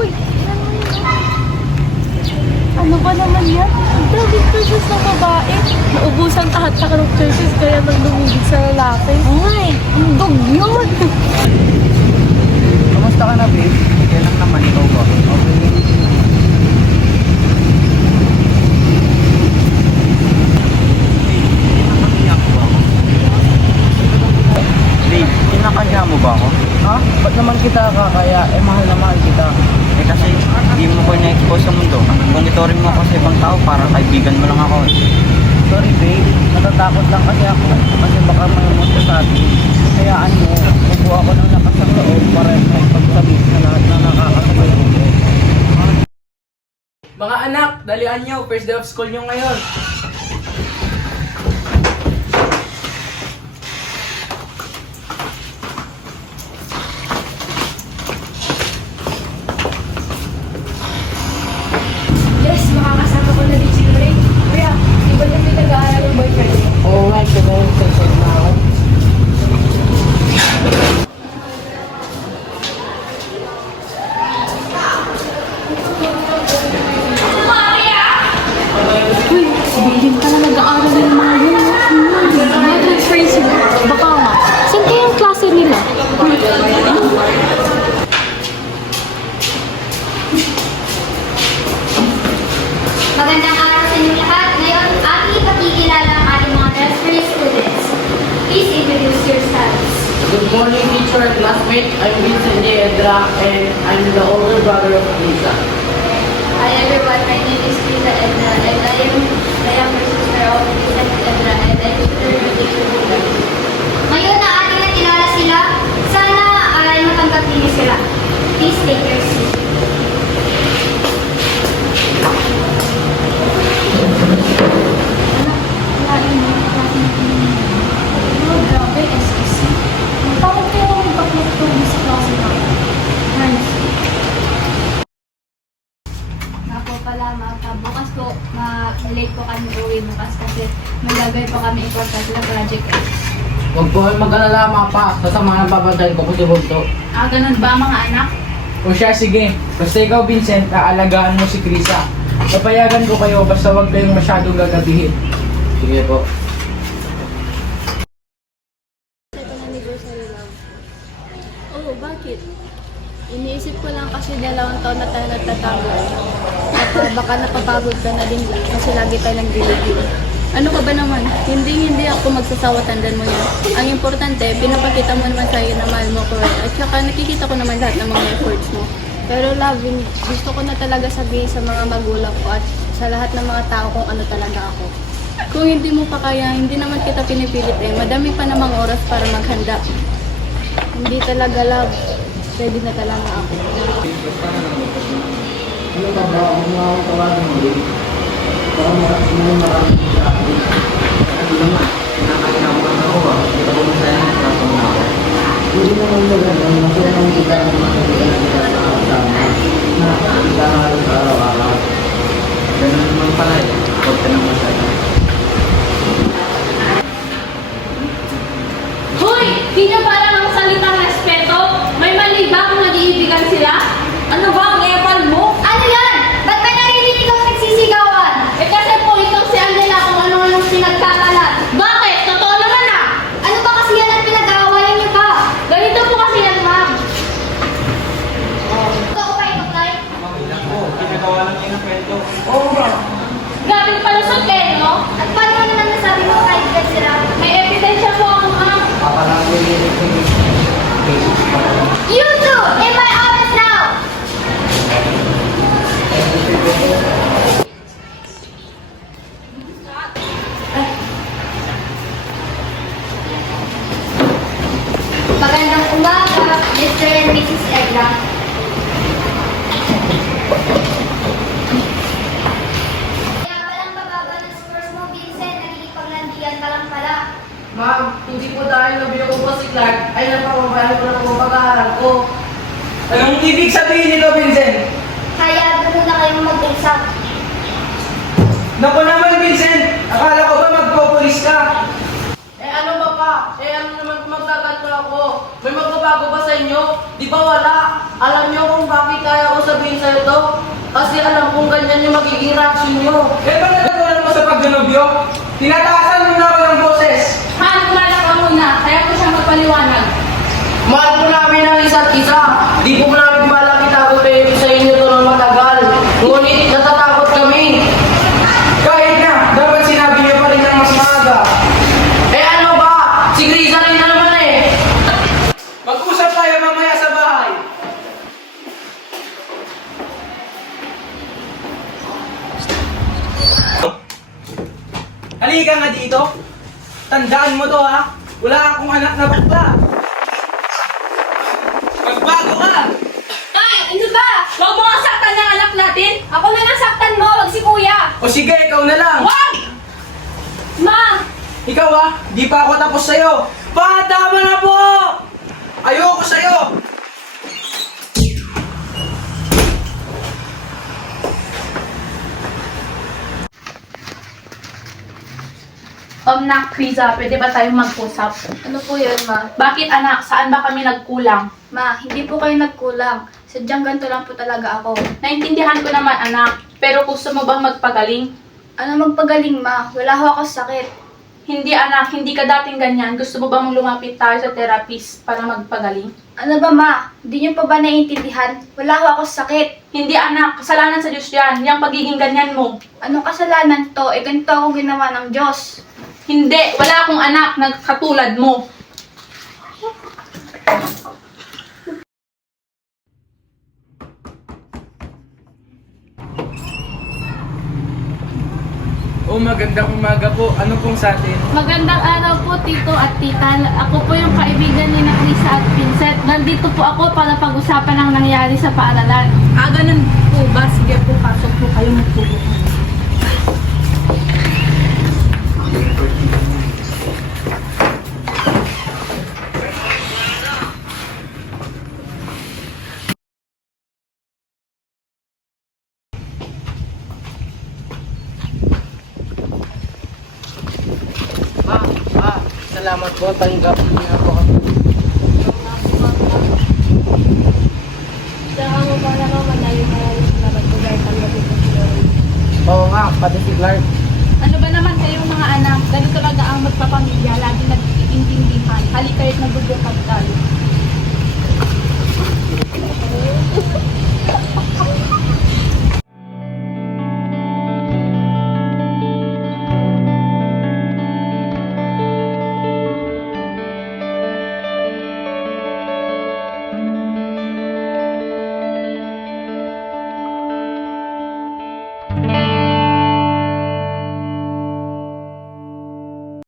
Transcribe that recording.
Uy, tingnan mo yun. Ano ba naman yan? Ang daming choices ng babae. Naubusan lahat ka ng choices kaya nang lumibig sa lalaki. Ay, ang dog yun. Kamusta ka na, babe? Yan lang naman, ikaw ba? Okay. Babe, kinakaya mo ba ako? Ha? Ba't naman kita kakaya? Mahal na mahal kita. Kasi hindi mo ko na-expose sa mundo. Kung ituring mo ako sa ibang tao, para kaibigan mo lang ako. Sorry, babe. Natatakot lang kasi ako. Kasi baka mayamot ka sa atin. Hayaan mo, bubuo ako ng lakas ng loob para may pagsabi sa lahat na nakakasabay mo. Mga anak, dalian nyo. First day of school nyo ngayon. Yes, makakasama ko na din si Ray. Kuya, di ba yung pinag-aaral ng boyfriend mo? Oo nga, ito na yung sensor na ako. Uy, sabihin ka na nag-aaral ng mga yun. Mga friends mo. Baka nga. Saan kaya ang klase nila? Magandang araw sa inyo lahat. Ngayon, ating ipakikilala ang ating mga best friend students. Please introduce yourselves. Good morning, teacher and classmate. I'm Vincent J. Edra, and I'm the older brother of Lisa. Hi everyone, my name is Lisa Edna, and I am the younger sister of Vincent Edra, and I tutor the teacher. Ngayon na ating nakilala sila, sana ay matanggap din sila. Please take your seat. Oh, grabe, SSC. Bakit kaya may bakit sa klase natin? Nice. Nga po pala, bukas po, late po kami uwi bukas kasi may gagawin po kami importante na project. Huwag po kayong mag-alala mga pa. Kasama ng babantayan ko si Bunto. Ganun ba mga anak? O siya, sige. Basta ikaw, Vincent, aalagaan mo si Krisa. Papayagan ko kayo, basta huwag kayong masyadong gagabihin. Sige po. Oo, bakit? Iniisip ko lang kasi 2 taon na tayo nagtatagal. Baka napapagod ka na din kasi lagi tayo nag-review. Ano ka ba naman? Hindi ako magsasawa, tandaan mo yan. Ang importante, pinapakita mo naman sa'yo na mahal mo ko. At saka nakikita ko naman lahat ng mga efforts mo. Pero loving, gusto ko na talaga sabihin sa mga magulang ko at sa lahat ng mga tao kung ano talaga ako. Kung hindi mo pa kaya, hindi naman kita pinipilit eh. Madami pa namang oras para maghanda. Hindi talaga love. Pwede na talaga ako. Ano ka ba? Huwag mo akong tawagin mo rin. Baka maraming sa akin. Ano naman? Nakakinawa na ako ba? Kita ko masaya ng kaso na ako. Hindi naman maganda. Masaya naman kita ng makakita na nakakasama. Nakakita nga rin sa araw-araw. Ganun naman pala eh. Huwag ka nang masaya. Hoy! Di na parang ang salitang respeto? May mali ba kung nag-iibigan sila? Ano ba ang epal mo? Ano yan? Ba't may narinig ikaw nagsisigawan? Eh kasi po itong si Angela kung ano-anong pinagkakalat. Bakit? Totoo naman ah! Ano ba kasi yan ang pinag-aawayan niyo pa? Ganito po kasi yan, ma'am. Ikaw pa ito, Clay? Oo, pinagawa lang yun ang kwento. Oo ba? Grabing palusot kayo, no? At paano mo naman nasabi mo kaibigan sila? May ebidensya po ang ma'am. Papalagi rin ito yung basics pa lang. You two! In my office now! Magandang umaga, Mr. and Mrs. Edna. Kaya palang bababa ng scores mo, Vincent. Nakikipaglandian ka lang pala. Ma'am, hindi po dahil nabiyo ko po si Clark ay napapabayaan ko na po pag-aaral ko. Anong ibig sabihin nito, Vincent? Kaya doon na kayong mag-usap. Naku naman, Vincent! Akala ko ba magpopulis ka? Eh ano ba pa? ba? Ano naman kung magtatanto ako? May magbabago ba sa inyo? Di ba wala? Alam niyo kung bakit kaya ko sabihin sa'yo to? Kasi alam kong ganyan yung magiging reaction niyo. Eh, ba nagagawa mo sa pagdanobyo? Tinataasan mo na ako ng boses. Han, kumalak ka muna. Kaya ko siya magpaliwanag. Mahal po namin ang isa't isa. Di po namin malakita ko kayo sa inyo to ng matagal. Ngunit natatakot kami. Kahit na, dapat sinabi niyo pa rin ng mas maaga. Ano ba? Si Grisa rin na naman eh. Mag-usap tayo mamaya sa bahay. Halika nga dito. Tandaan mo to ha. Wala akong anak na bakla. Magbago ka! Ay, ano ba? Huwag mo nga saktan ng anak natin. Ako na nasaktan mo, wag si kuya. O sige, ikaw na lang. Wag! Ma! Ikaw ha, di pa ako tapos sa'yo. Pa, tama na po! Ayoko sa'yo! Nak, Kriza, pwede ba tayong mag-usap? Ano po yun, ma? Bakit anak, saan ba kami nagkulang? Ma, hindi po kayo nagkulang. Sadyang ganito lang po talaga ako. Naintindihan ko naman anak, pero gusto mo bang magpagaling? Ano magpagaling, ma? Wala ho ako sakit. Hindi anak, hindi ka dating ganyan. Gusto mo bang lumapit tayo sa therapist para magpagaling? Ano ba, ma? Hindi niyo pa ba naiintindihan? Wala ho ako sakit. Hindi anak, kasalanan sa Diyos yan. Yung pagiging ganyan mo. Anong kasalanan to? Eh, ganito ako ginawa ng Diyos. Hindi, wala akong anak na katulad mo. Magandang umaga po. Ano pong sa atin? Magandang araw po, Tito at Tita. Ako po yung kaibigan ni na Krisa at Vincent. Nandito po ako para pag-usapan ang nangyari sa paaralan. Ganun po ba? Sige po, pasok po kayo magtulog. Salamat po. Tanggap niyo po kami. Saka mo ba naman malayo na nagtulay tanggapin mo siya? Oo nga, pati si Clark. Ano ba naman kayong mga anak? Ganun talaga ang magpapamilya. Lagi nag-iintindihan. Halika kayo't nagugupag tayo.